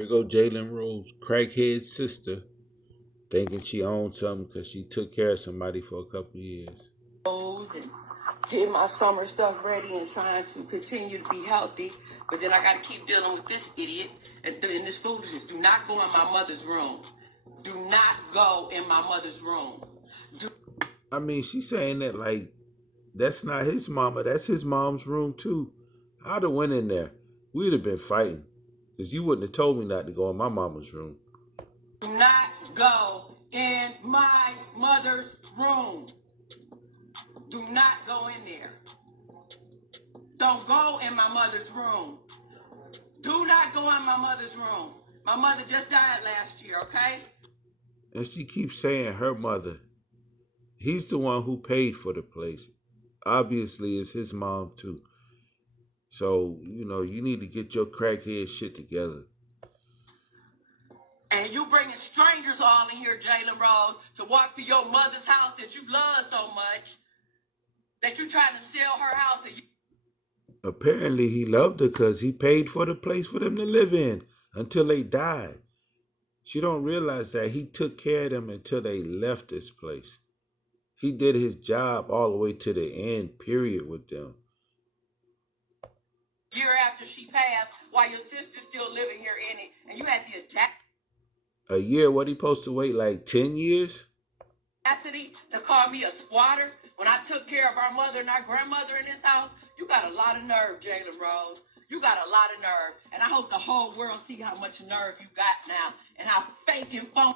Here go Jalen Rose, crackhead sister, thinking she owned something because she took care of somebody for a couple of years. And getting my summer stuff ready and trying to continue to be healthy. But then I got to keep dealing with this idiot and doing this foolishness. Do not go in my mother's room. Do not go in my mother's room. I mean, she's saying that like that's not his mama. That's his mom's room too. I'd have went in there. We'd have been fighting. Because you wouldn't have told me not to go in my mama's room. Do not go in my mother's room. Do not go in there. Don't go in my mother's room. Do not go in my mother's room. My mother just died last year, okay? And she keeps saying her mother. He's the one who paid for the place. Obviously, it's his mom too. So, you need to get your crackhead shit together. And you bringing strangers all in here, Jalen Rose, to walk to your mother's house that you love so much, that you trying to sell her house. And Apparently, he loved her because he paid for the place for them to live in until they died. She don't realize that he took care of them until they left this place. He did his job all the way to the end, period, with them. Year after she passed, while your sister's still living here in it, and you had the A year? What, he supposed to wait like 10 years? audacity to call me a squatter when I took care of our mother and our grandmother in this house. You got a lot of nerve, Jalen Rose. You got a lot of nerve. And I hope the whole world see how much nerve you got now and how fake and phony.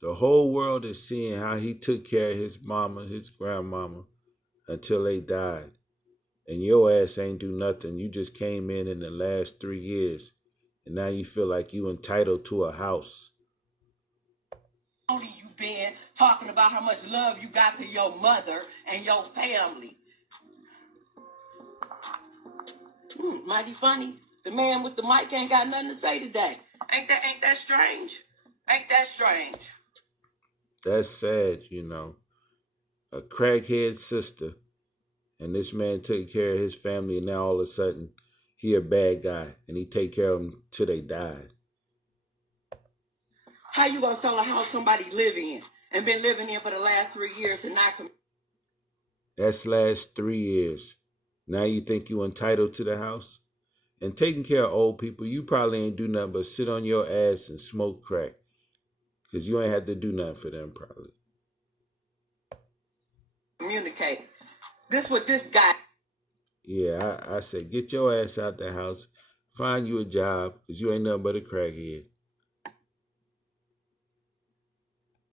The whole world is seeing how he took care of his mama, his grandmama, until they died. And your ass ain't do nothing. You just came in the last 3 years. And now you feel like you entitled to a house. Only you been talking about how much love you got for your mother and your family. Mighty funny. The man with the mic ain't got nothing to say today. Ain't that strange? Ain't that strange? That's sad, A crackhead sister. And this man took care of his family, and now all of a sudden, he a bad guy, and he take care of them till they died. How you gonna sell a house somebody live in and been living in for the last 3 years and not? That's last 3 years. Now you think you entitled to the house? And taking care of old people, you probably ain't do nothing but sit on your ass and smoke crack. Because you ain't had to do nothing for them, probably. Communicate. This what this guy. Yeah, I said, get your ass out the house. Find you a job, because you ain't nothing but a crackhead.